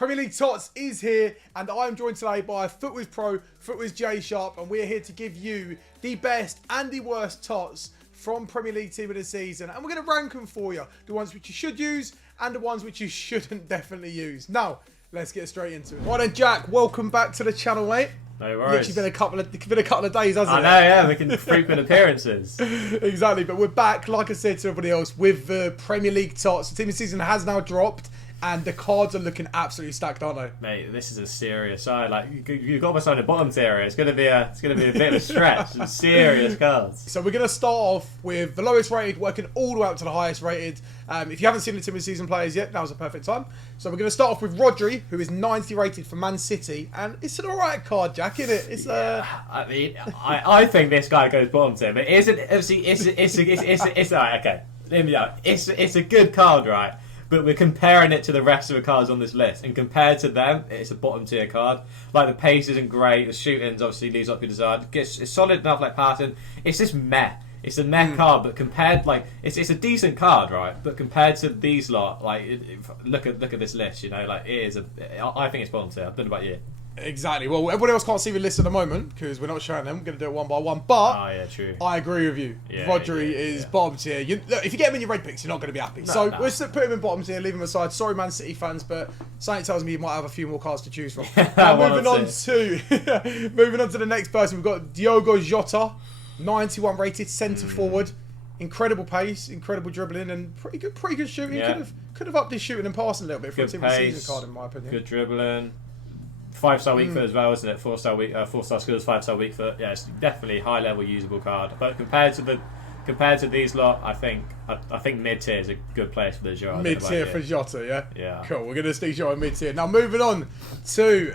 Premier League Tots is here, and I am joined today by FUTWIZ Pro, FUTWIZ JSharp, and we are here to give you the best and the worst Tots from Premier League Team of the Season. And we're going to rank them for you, the ones which you should use and the ones which you shouldn't definitely use. Now, let's get straight into it. Right then, Jack, welcome back to the channel, mate. No worries. Literally been a couple of days, hasn't it? I know, yeah, making frequent appearances. Exactly, but we're back, like I said to everybody else, with the Premier League Tots. The Team of the Season has now dropped, and the cards are looking absolutely stacked, aren't they? Mate, this is a serious side. Like you've got us on the bottom tier area. It's gonna be a bit of a stretch. Some serious cards. So we're gonna start off with the lowest rated, working all the way up to the highest rated. If you haven't seen the Team of the Season players yet, now's a perfect time. So we're gonna start off with RODRI, who is 90 rated for Man City, and it's an alright card, Jack, isn't it? It's I mean, I think this guy goes bottom tier, but it's alright. Okay, let me know. It's a good card, right? But we're comparing it to the rest of the cards on this list, and compared to them, it's a bottom tier card. Like the pace isn't great, the shooting's obviously leaves up your desire. It's solid enough, like passing. It's just meh. It's a meh card, but compared, like it's a decent card, right? But compared to these lot, like look at this list, you know, like it is I think it's bottom tier. I don't know about you. Exactly. Well, everybody else can't see the list at the moment because we're not showing them. We're going to do it one by one. But oh, yeah, true. I agree with you. Yeah, RODRI is bottom tier. Look, if you get him in your red picks, you're not going to be happy. No, so no. we'll put him in bottom tier, leave him aside. Sorry, Man City fans, but something tells me you might have a few more cards to choose from. Moving on to the next person, we've got Diogo Jota, 91 rated centre forward. Incredible pace, incredible dribbling, and pretty good shooting. Yeah. Could have upped his shooting and passing a little bit for a Team of the Season card, in my opinion. Good dribbling. 5-star weak foot as well, isn't it? 4-star weak, 4-star skills, 5-star weak foot. Yeah, it's definitely a high level usable card. But compared to these lot, I think mid tier is a good place for the Jota. Mid tier for Jota, yeah. Yeah. Cool. We're gonna stick Jota mid tier. Now moving on to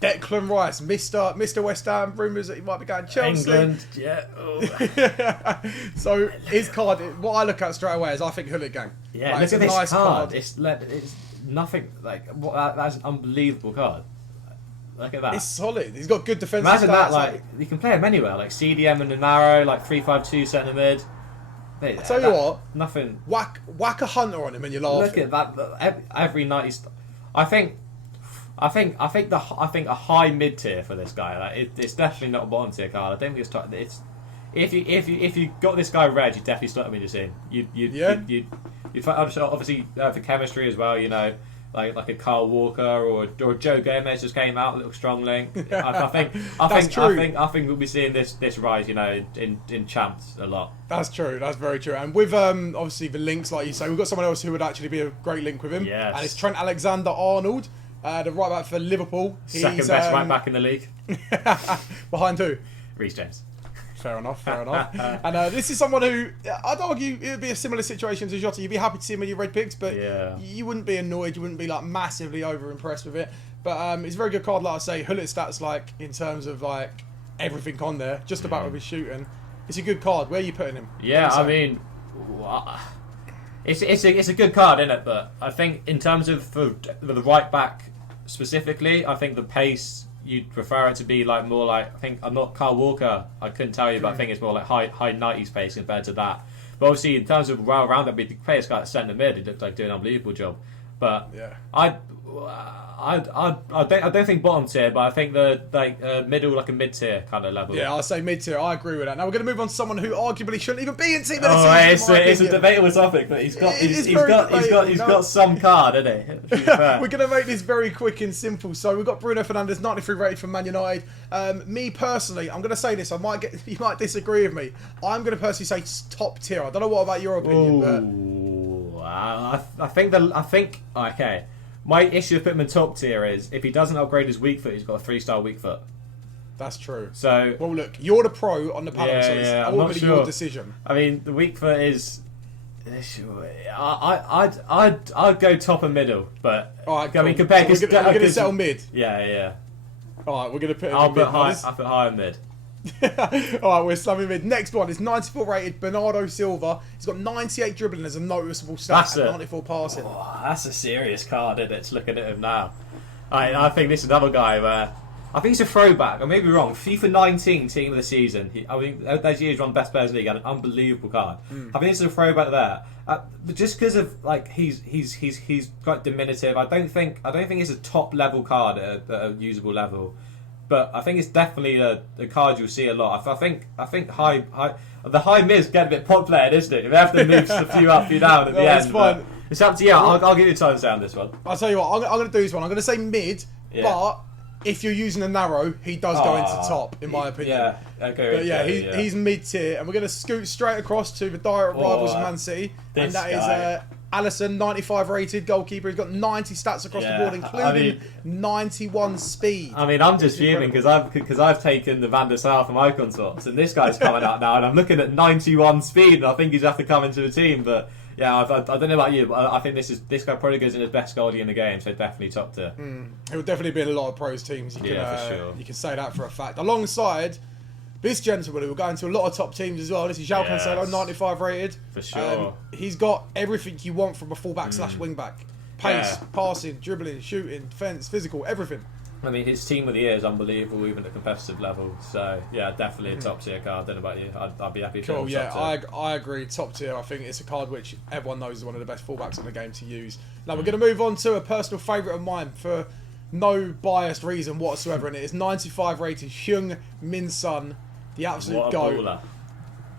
Declan Rice, Mr. West Ham. Rumours that he might be going to Chelsea. England, yeah. Oh. So his card, what I look at straight away is I think Hullet Gang. Yeah, like, look at this nice card. It's nothing like that's an unbelievable card. Look at that. It's solid. He's got good defensive Imagine stats. that, like you can play him anywhere, like CDM and the narrow, like 3-5-2 centre mid. Mate, I tell you what, nothing. Whack a hunter on him and you laugh. Look at that. Every night, I think a high mid tier for this guy. Like it's definitely not a bottom tier card. I don't think it's if you got this guy red, you definitely start him in your team. You'd obviously for chemistry as well. You know. Like a Kyle Walker or Joe Gomez just came out, a little strong link. I think we'll be seeing this rise, you know, in champs a lot. That's true. That's very true. And with obviously the links, like you say, we've got someone else who would actually be a great link with him. Yes. And it's Trent Alexander-Arnold, the right back for Liverpool. Second best right back in the league. Behind who? Reece James. Fair enough. And this is someone who, I'd argue, it would be a similar situation to Jota. You'd be happy to see him in your red picks, but you wouldn't be annoyed. You wouldn't be like massively over impressed with it. But it's a very good card, like I say. Hullet stats, like in terms of like everything on there, just about with his shooting. It's a good card. Where are you putting him? Yeah, I mean, it's a good card, isn't it? But I think in terms of for the right back specifically, I think the pace. You'd prefer it to be like more like, I think I'm not Kyle Walker. I couldn't tell you, but I think it's more like high 90s pace compared to that. But obviously, in terms of around that, we play this guy at centre mid. He looked like doing an unbelievable job. But yeah. I don't think bottom tier, but I think the middle, like a mid tier kind of level. Yeah, I'll say mid tier. I agree with that. Now we're going to move on to someone who arguably shouldn't even be in Team of the Season. It's a debatable topic, but he's got some card, isn't he? We're going to make this very quick and simple. So we've got Bruno Fernandes, 93 rated from Man United. Me personally, I'm going to say this. You might disagree with me. I'm going to personally say top tier. I don't know what about your opinion, but I think okay. My issue with putting him in top tier is if he doesn't upgrade his weak foot, he's got a 3-star weak foot. That's true. So well, look, you're the pro on the panel, so it's ultimately your decision. I mean, the weak foot is. I'd go top and middle, but all right, cool. I mean, compare. So we're going to settle mid. Yeah. All right, we're going to put him I'll in put mid. high. I'll put high and mid. Alright, we're slamming mid. Next one is 94 rated Bernardo Silva. He's got 98 dribbling as a noticeable stat and 94 passing. Oh, that's a serious card, isn't it? Looking at him now. I think this is another guy where I think it's a throwback. I may be wrong. FIFA 19 team of the season. I mean, those years run best players in the league. Had an unbelievable card. I think it's a throwback there. But just because of like he's quite diminutive. I don't think it's a top level card at a usable level. But I think it's definitely a card you'll see a lot. I think the high mids get a bit pod played, isn't it? You have to move a few up, few down at the end. It's fine. It's up to you. I'll give you time to sound this one. I'll tell you what. I'm going to do this one. I'm going to say mid, but if you're using a narrow, he does go into top, in my opinion. Yeah, okay. But yeah, he's mid tier, and we're going to scoot straight across to the direct rivals of Man City, and that is ALISSON, 95 rated goalkeeper. He's got 90 stats across the board, including 91 speed. I mean, I'm just fuming because I've taken the Van der Sar from Icon Swaps, and this guy's coming out now, and I'm looking at 91 speed, and I think he's have to come into the team. But yeah, I don't know about you, but I think this guy probably goes in as best goalie in the game, so definitely top tier. He'll definitely be in a lot of pros teams. For sure. You can say that for a fact. Alongside this gentleman, who will go into a lot of top teams as well. This is João Cancelo, 95 rated. For sure. He's got everything you want from a fullback slash wingback. Pace, passing, dribbling, shooting, defence, physical, everything. I mean, his team of the year is unbelievable, even at competitive level. So, yeah, definitely a top tier card. I don't know about you. I'd be happy to Cool, yeah, I agree. Top tier. I think it's a card which everyone knows is one of the best fullbacks in the game to use. Now, we're going to move on to a personal favourite of mine for no biased reason whatsoever, and it is 95 rated Heung-min Son, the absolute GOAT.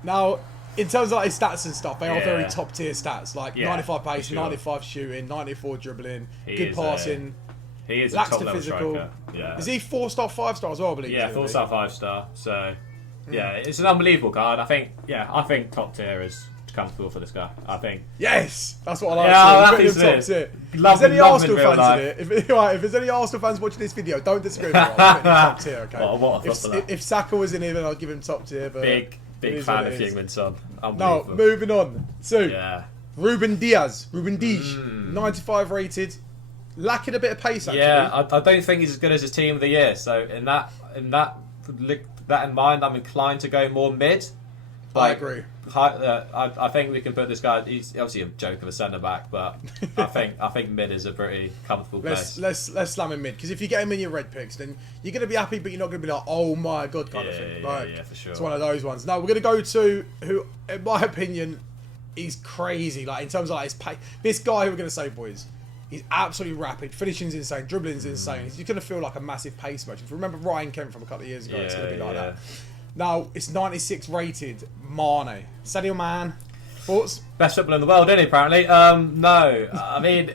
Now, in terms of like his stats and stuff, they are very top tier stats. Like 95 pace, 95 shooting, 94 dribbling, good passing. He is a lacks top the level physical. striker. Yeah. Is he 4-star, 5-star as well, I believe? Yeah, 4-star, 5-star. So, yeah, it's an unbelievable card. I think top tier is comfortable for this guy. I think. Yes, that's what I like. Yeah, to see. Top tier. If there's any Arsenal fans in it, if there's any Arsenal fans watching this video, don't disagree with me. I'll give him top tier, okay? If Saka was in here, then I'll give him top tier. But big fan of Heung-min Son. Now, moving on. So, Ruben Diaz, 95 rated. Lacking a bit of pace, actually. Yeah, I don't think he's as good as his team of the year. So in that in mind, I'm inclined to go more mid. I agree. I think we can put this guy. He's obviously a joke of a centre back, but I think mid is a pretty comfortable place. Let's slam him mid, because if you get him in your red picks, then you're going to be happy, but you're not going to be like, oh my god, kind of thing. Yeah, for sure. It's one of those ones. Now we're going to go to who, in my opinion, is crazy. Like in terms of like his pace. This guy who we're going to say, boys. He's absolutely rapid. Finishing's insane. Dribbling's insane. He's going to feel like a massive pace merchant. Remember Ryan Kent from a couple of years ago? It's going to be like that. Now, it's 96 rated. Mane. Sadio Mane. Thoughts? Best footballer in the world, isn't he, apparently? No. I mean,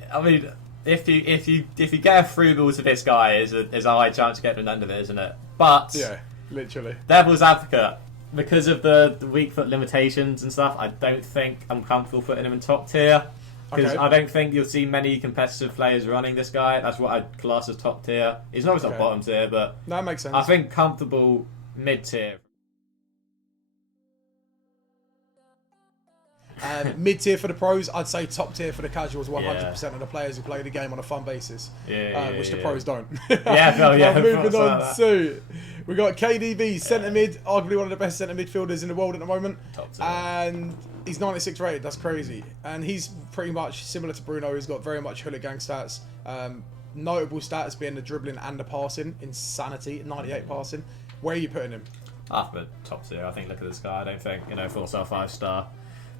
if you get a through ball to this guy, is a high chance of getting an end of it, isn't it? But yeah, literally. Devil's advocate. Because of the weak foot limitations and stuff, I don't think I'm comfortable putting him in top tier. Because I don't think you'll see many competitive players running this guy. That's what I'd class as top tier. He's not always bottom tier, but that makes sense. I think comfortable mid tier. Mid tier for the pros, I'd say top tier for the casuals. 100% of the players who play the game on a fun basis, which the pros don't. Moving on to, we got KDB centre mid, arguably one of the best centre midfielders in the world at the moment, and he's 96 rated. That's crazy, and he's pretty much similar to Bruno. He's got very much hooligan stats. Notable stats being the dribbling and the passing. Insanity, 98 passing. Where are you putting him? After top tier, I think. Look at this guy. I don't think 4-star, 5-star.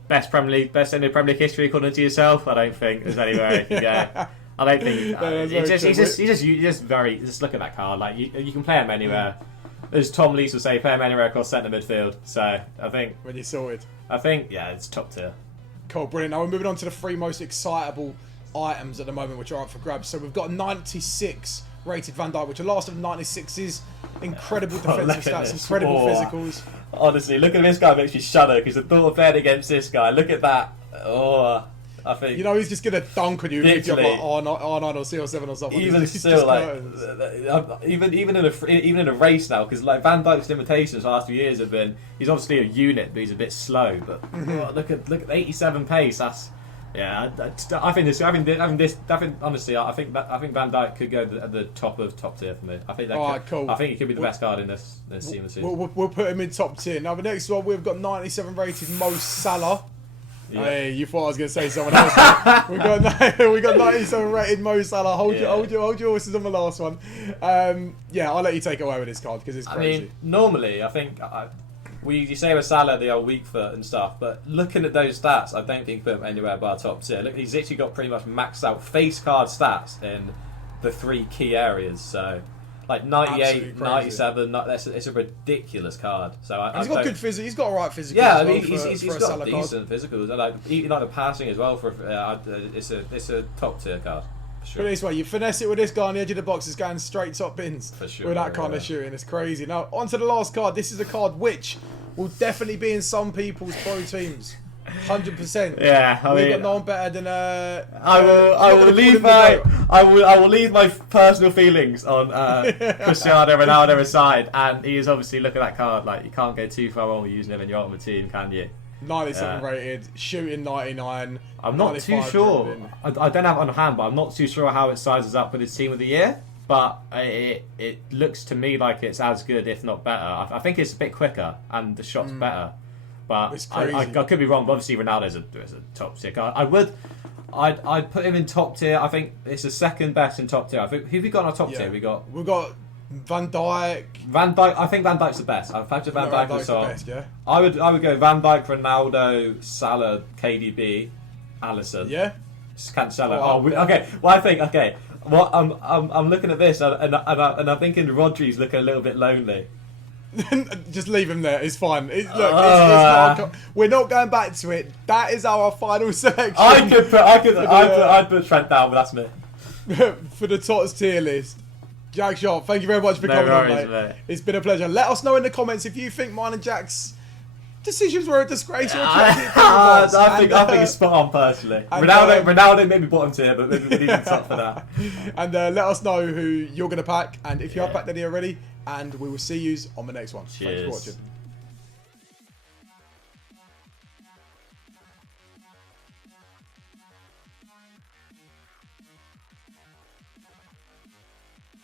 Best Premier League history according to yourself. I don't think there's anywhere he can go. I don't think just look at that card. Like you can play him anywhere. As Tom Lees will say, play him anywhere across centre midfield. So I think when you're sorted, it's top tier. Cool, brilliant. Now we're moving on to the three most excitable items at the moment, which are up for grabs. So we've got 96 rated Van Dijk, which the last of 96s. Incredible defensive stats, incredible physicals. Honestly, look at this guy, makes me shudder because the thought of playing against this guy. Look at that. I think he's just gonna dunk on you if you're like R9 or CR7 or something. Even still, like even in a race now, because like Van Dijk's limitations the last few years have been he's obviously a unit, but he's a bit slow. But look at 87 pace. That's I think honestly, I think Van Dijk could go at the top of top tier for me. I think cool. I think he could be the best card in this team. We'll put him in top tier. Now the next one we've got 97 rated Mo Salah. Yeah. Hey, you thought I was going to say someone else. we got 97 rated Mo Salah. Hold your horses on the last one. Yeah, I'll let you take it away with this card because it's crazy. I mean, normally I think you say with Salah the old weak foot and stuff, but looking at those stats, I don't think you put him anywhere but top tier. Look, he's actually got pretty much maxed out face card stats in the 3 key areas. So. Like 98, 97, it's a ridiculous card. So he's got good physics. He's got alright physical. Yeah, as I mean, well he's for a got Salah decent card. physicals. And like even like the passing as well. It's a top tier card. For sure. Put it this way, you finesse it with this guy on the edge of the box, it's going straight top bins. For sure, with that kind of shooting. It's crazy. Now, on to the last card. This is a card which will definitely be in some people's pro teams. 100%. Yeah, We've got no one better than. I will leave my personal feelings on Cristiano Ronaldo aside, and he is obviously, look at that card. Like, you can't go too far wrong with using him in your ultimate team, can you? 97 rated, shooting 99. I'm not too sure. I don't have it on hand, but I'm not too sure how it sizes up with his team of the year. But it looks to me like it's as good, if not better. I think it's a bit quicker, and the shot's better. But I could be wrong. But obviously, Ronaldo is a top tier card. I'd put him in top tier. I think it's the second best in top tier. I think who we got in our top tier? We've got Van Dijk. I think Van Dijk's the best. I've had Van Dijk Dijk's the best, yeah. I would go Van Dijk, Ronaldo, Salah, KDB, Alisson. Yeah. Cancelo. Okay. Well, I think Well, I'm looking at this and I'm thinking Rodri's looking a little bit lonely. Just leave him there. It's fine. It's not, we're not going back to it. That is our final selection. I'd put Trent down, but that's me. For the Tots tier list. JSharp, thank you very much for coming on, mate. It's been a pleasure. Let us know in the comments if you think mine and Jack's decisions were a disgrace or a I think it's spot on personally. Ronaldo maybe bottom tier, but maybe we need to top for that. And let us know who you're going to pack, and if you have packed any already. And we will see you on the next one. Cheers. Thanks for watching.